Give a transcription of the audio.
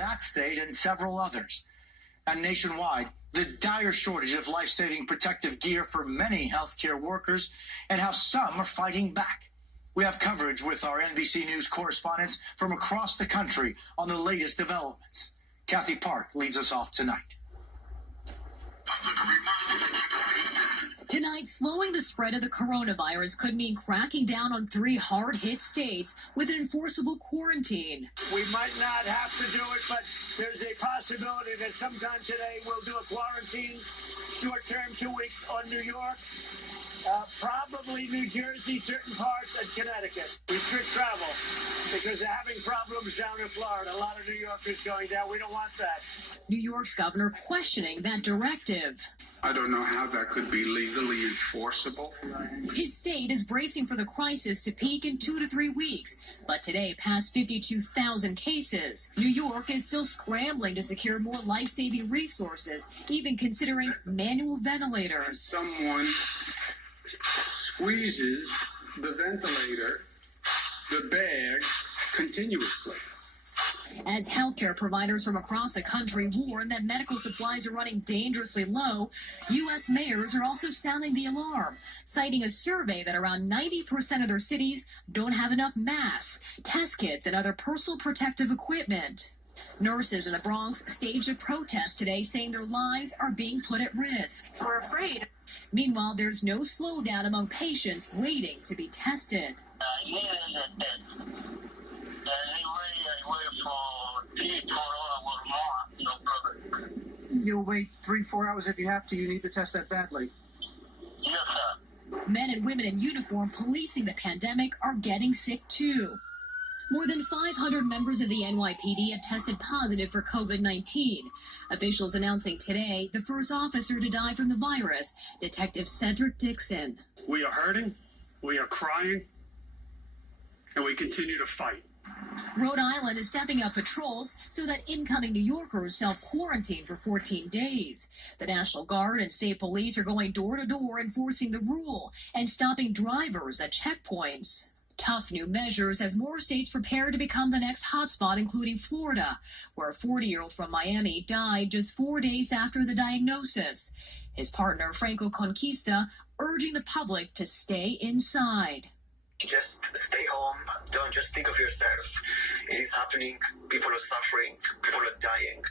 that state and several others. And nationwide, the dire shortage of life-saving protective gear for many healthcare workers and how some are fighting back. We have coverage with our NBC News correspondents from across the country on the latest developments. Kathy Park leads us off tonight. Tonight, slowing the spread of the coronavirus could mean cracking down on 3 hard-hit states with an enforceable quarantine. We might not have to do it, but there's a possibility that sometime today we'll do a quarantine, short-term, 2 weeks on New York, probably New Jersey, certain parts, and Connecticut. Restrict travel because they're having problems down in Florida. A lot of New Yorkers going down. We don't want that. New York's governor questioning that directive. I don't know how that could be legally enforceable. His state is bracing for the crisis to peak in 2 to 3 weeks, but today passed 52,000 cases. New York is still scrambling to secure more life-saving resources, even considering manual ventilators. Someone squeezes the ventilator, the bag, continuously. As healthcare providers from across the country warn that medical supplies are running dangerously low, U.S. mayors are also sounding the alarm, citing a survey that around 90% of their cities don't have enough masks, test kits, and other personal protective equipment. Nurses in the Bronx staged a protest today saying their lives are being put at risk. We're afraid. Meanwhile, there's no slowdown among patients waiting to be tested. You'll wait 3-4 hours if you have to. You need the test that badly. Yes, sir. Men and women in uniform policing the pandemic are getting sick too. More than 500 members of the NYPD have tested positive for COVID-19. Officials announcing today the first officer to die from the virus, Detective Cedric Dixon. We are hurting, we are crying, and we continue to fight. Rhode Island is stepping up patrols so that incoming New Yorkers self-quarantine for 14 days. The National Guard and state police are going door to door enforcing the rule and stopping drivers at checkpoints. Tough new measures as more states prepare to become the next hotspot, including Florida, where a 40-year-old from Miami died just 4 days after the diagnosis. His partner, Franco Conquista, urging the public to stay inside. Just stay home. Don't just think of yourself. It is happening. People are suffering. People are dying.